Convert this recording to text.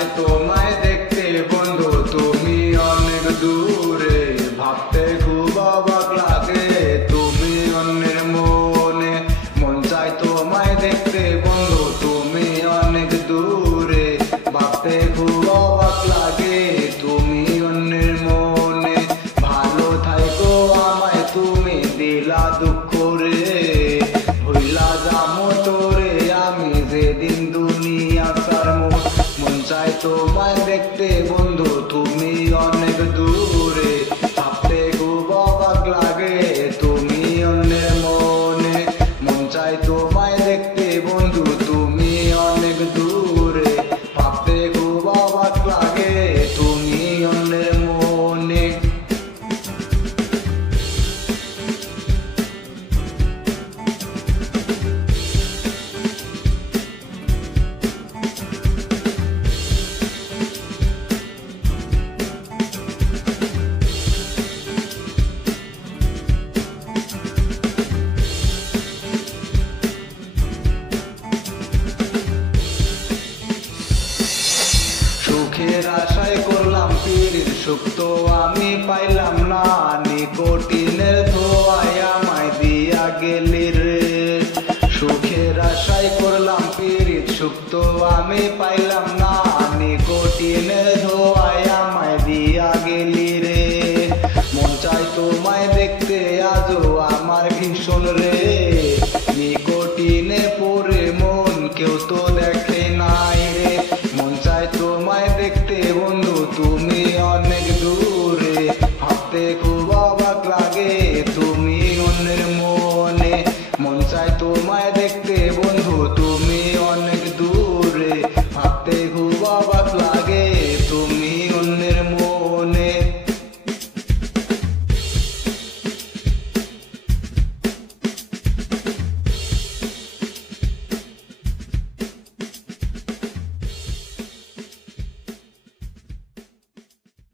চায় তোমায় দেখতে বন্ধু, তুমি অনেক দূরে। ভাবতে খুব অবাক লাগে তুমি অন্যের মনে। মন চায় তোমায় দেখতে বন্ধু, তুমি অনেক দূরে। ভাবতে খুব অবাক লাগে তুমি অন্যের মনে। ভালো থাইকো আমায় তুমি দিলা দুঃখ রে। ভুইলা যামো তোরে আমি যেদিন দুনিয়া ছাড়মু। মন চায় তোমায় দেখতে বন্ধু, তুমি অনেক দূরে। ভাবতে খুব অবাক লাগে তুমি অন্যের মনে। মন চায় তোমায় দেখতে বন্ধু, তুমি অনেক দূরে। ভাবতে খুব অবাক লাগে তুমি অন্যের মনে। সুখের আশায় করলাম পীড়িত, সুখ তো আমি পাইলাম না। নিকোটিনের ধোঁয়ায় আমায় দিয়া গেলি রে। সুখের আশায় করলাম পীড়িত, সুখ তো আমি পাইলাম না। নিকোটিনের ধোঁয়ায় আমায় দিয়া গেলি রে। মন চায় তোমায় দেখতে আজও আমার ভীষণ রে। নিকোটিনে পড়ে মন কেউ তো দেখে নাই রে। মন চায় তোমায় দেখতে বন্ধু, তুমি অনেক দূরে। ভাবতে খুব অবাক লাগে তুমি অন্যের মনে। মন চায় তোমায় দেখতে বন্ধু, তুমি অনেক দূরে। ভাবতে খুব অবাক লাগে